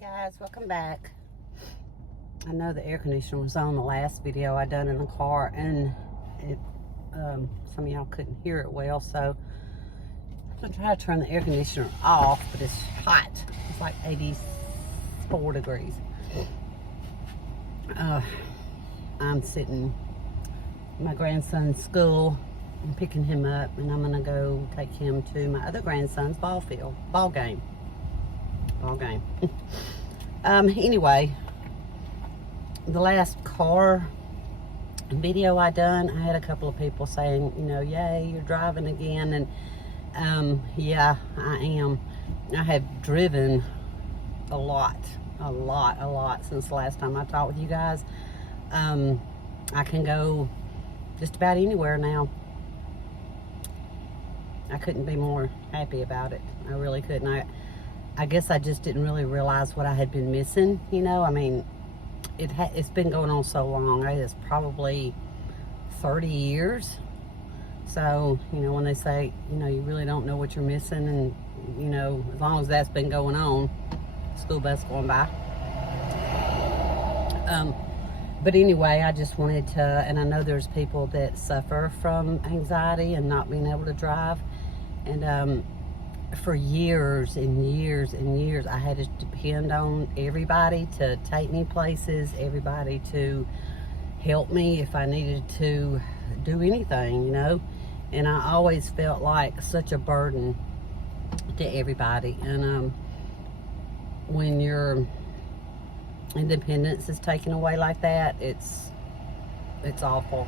Guys, welcome back. I know the air conditioner was on the last video I done in the car, and it some of y'all couldn't hear it well, so I'm gonna try to turn the air conditioner off, but it's hot. It's like 84 degrees. I'm sitting in my grandson's school. I'm picking him up, and I'm gonna go take him to my other grandson's ball game. Anyway, the last car video I done, I had a couple of people saying, you know, yay, you're driving again. And yeah, I am. I have driven a lot since the last time I talked with you guys. I can go just about anywhere now. I couldn't be more happy about it. I really couldn't. I guess I just didn't really realize what I had been missing, you know. I mean, it's been going on so long. It's probably 30 years. So, you know, when they say, you know, you really don't know what you're missing, and, you know, as long as that's been going on, school bus going by. But anyway, I just wanted to, and I know there's people that suffer from anxiety and not being able to drive. And, for years and years and years, I had to depend on everybody to take me places, everybody to help me if I needed to do anything, you know. And I always felt like such a burden to everybody. And when your independence is taken away like that, it's awful.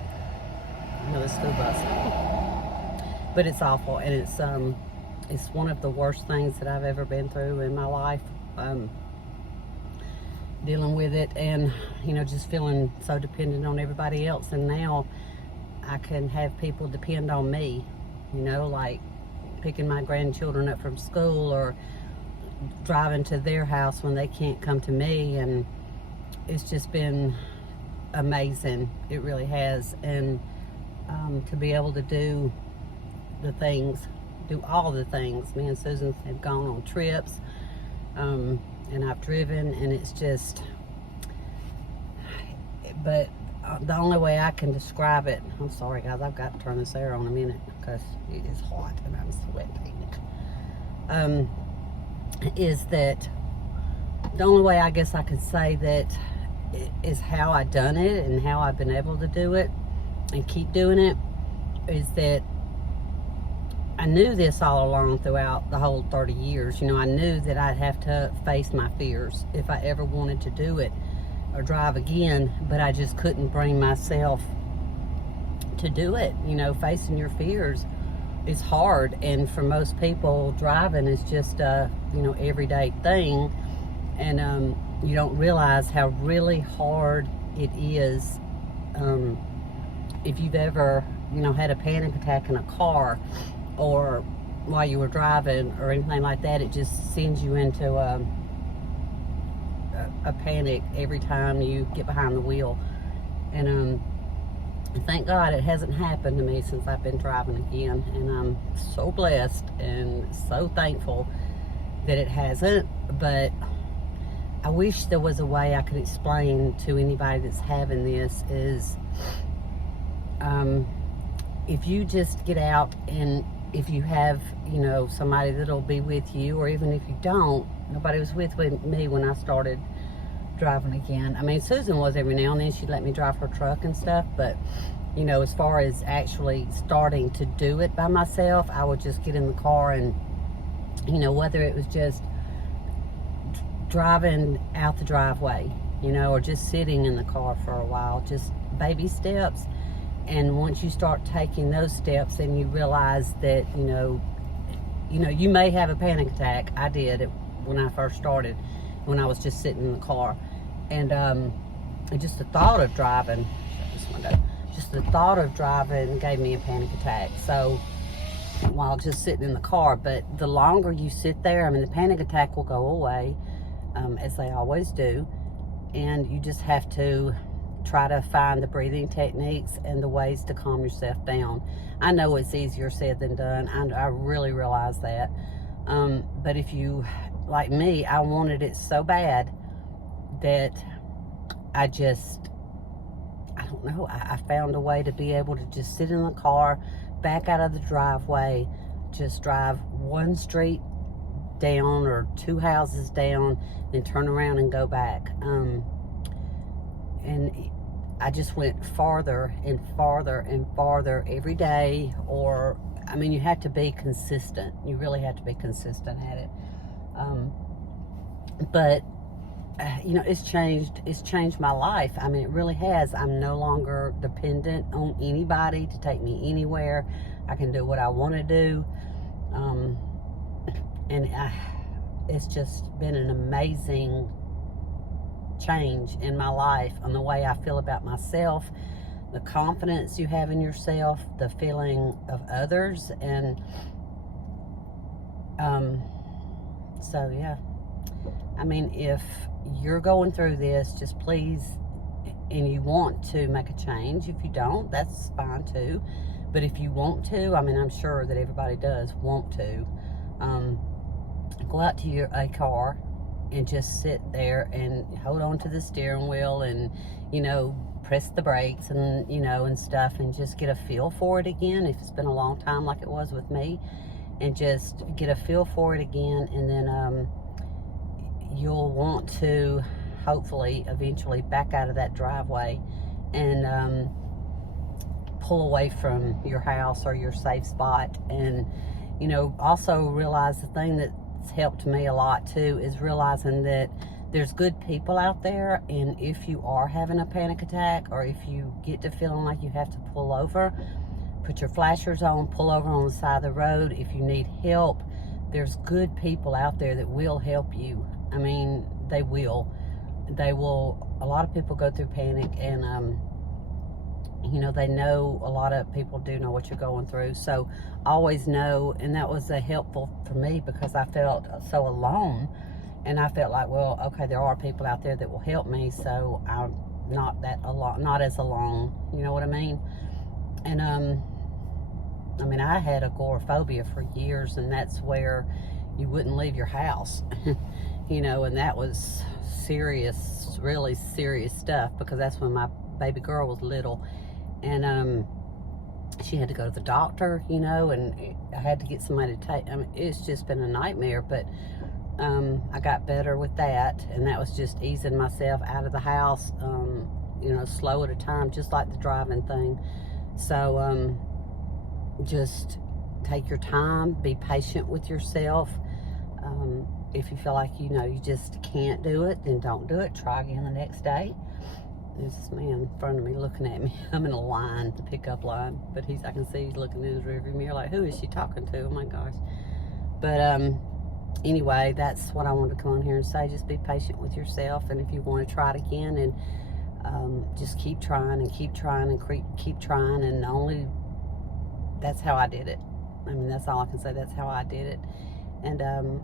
Another school bus. But it's awful, and it's one of the worst things that I've ever been through in my life, dealing with it, and, you know, just feeling so dependent on everybody else. And now I can have people depend on me, you know, like picking my grandchildren up from school or driving to their house when they can't come to me. And it's just been amazing. It really has. And to be able to do all the things. Me and Susan have gone on trips, and I've driven, and it's just, but the only way I can describe it, I'm sorry guys, I've got to turn this air on a minute because it is hot and I'm sweating, is that the only way I guess I could say that is how I done it and how I've been able to do it and keep doing it, is that I knew this all along throughout the whole 30 years. You know, I knew that I'd have to face my fears if I ever wanted to do it or drive again, but I just couldn't bring myself to do it. You know, facing your fears is hard, and for most people, driving is just a, you know, everyday thing, and you don't realize how really hard it is. If you've ever, you know, had a panic attack in a car, or while you were driving or anything like that, it just sends you into a panic every time you get behind the wheel. And thank God it hasn't happened to me since I've been driving again, and I'm so blessed and so thankful that it hasn't. But I wish there was a way I could explain to anybody that's having this, is if you just get out, and if you have, you know, somebody that'll be with you, or even if you don't, nobody was with me when I started driving again. I mean, Susan was every now and then. She'd let me drive her truck and stuff, but, you know, as far as actually starting to do it by myself, I would just get in the car and, you know, whether it was just driving out the driveway, you know, or just sitting in the car for a while, just baby steps. And once you start taking those steps and you realize that, you know, you may have a panic attack. I did it when I first started, when I was just sitting in the car. And just the thought of driving, just the thought of driving gave me a panic attack. So while just sitting in the car, but the longer you sit there, I mean, the panic attack will go away, as they always do. And you just have to try to find the breathing techniques and the ways to calm yourself down. I know it's easier said than done. I really realize that. But if you like me, I wanted it so bad that I don't know, I found a way to be able to just sit in the car, back out of the driveway, just drive one street down or 2 houses down, then turn around and go back. And I just went farther and farther and farther every day. Or, I mean, you have to be consistent. You really have to be consistent at it. But you know, it's changed my life. I mean, it really has. I'm no longer dependent on anybody to take me anywhere. I can do what I want to do. It's just been an amazing change in my life on the way I feel about myself, the confidence you have in yourself, the feeling of others. And so yeah, I mean, if you're going through this, just please, and you want to make a change, if you don't, that's fine too. But if you want to, I mean, I'm sure that everybody does want to, go out to a car and just sit there and hold on to the steering wheel and, you know, press the brakes and, you know, and stuff, and just get a feel for it again if it's been a long time like it was with me, and just get a feel for it again. And then you'll want to hopefully eventually back out of that driveway and pull away from your house or your safe spot. And, you know, also realize the thing that's helped me a lot too is realizing that there's good people out there. And if you are having a panic attack, or if you get to feeling like you have to pull over, put your flashers on, pull over on the side of the road. If you need help, there's good people out there that will help you. I mean, they will. A lot of people go through panic, and you know, they know, a lot of people do know what you're going through. So always know. And that was helpful for me, because I felt so alone, and I felt like, well, okay, there are people out there that will help me, so I'm not as alone, you know what I mean? And I mean, I had agoraphobia for years, and that's where you wouldn't leave your house. You know, and that was serious, really serious stuff, because that's when my baby girl was little. And she had to go to the doctor, you know, and I had to get somebody to take. I mean, it's just been a nightmare. But I got better with that, and that was just easing myself out of the house, you know, slow at a time, just like the driving thing. So just take your time, be patient with yourself. If you feel like, you know, you just can't do it, then don't do it. Try again the next day. There's this man in front of me looking at me. I'm in a line, the pickup line, but I can see he's looking in his rearview mirror like, who is she talking to? Oh my gosh. But anyway, that's what I wanted to come on here and say. Just be patient with yourself, and if you want to try it again, and just keep trying and keep trying and keep trying. And that's how I did it. I mean, that's all I can say. That's how I did it. And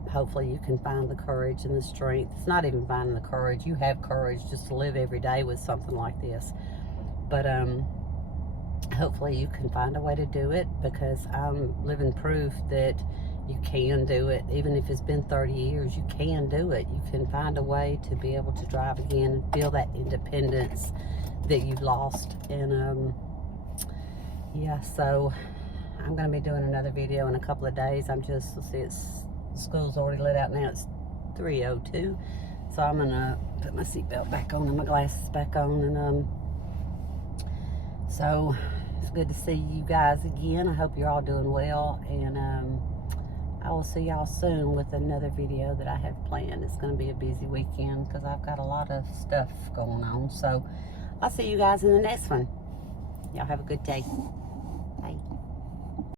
hopefully you can find the courage and the strength. It's not even finding the courage. You have courage just to live every day with something like this. But hopefully you can find a way to do it, because I'm living proof that you can do it. Even if it's been 30 years, you can do it. You can find a way to be able to drive again and feel that independence that you've lost. And yeah, so I'm going to be doing another video in a couple of days. Let's see, school's already let out now. It's 3:02. So I'm going to put my seatbelt back on and my glasses back on. And so it's good to see you guys again. I hope you're all doing well. And I will see y'all soon with another video that I have planned. It's going to be a busy weekend because I've got a lot of stuff going on. So I'll see you guys in the next one. Y'all have a good day.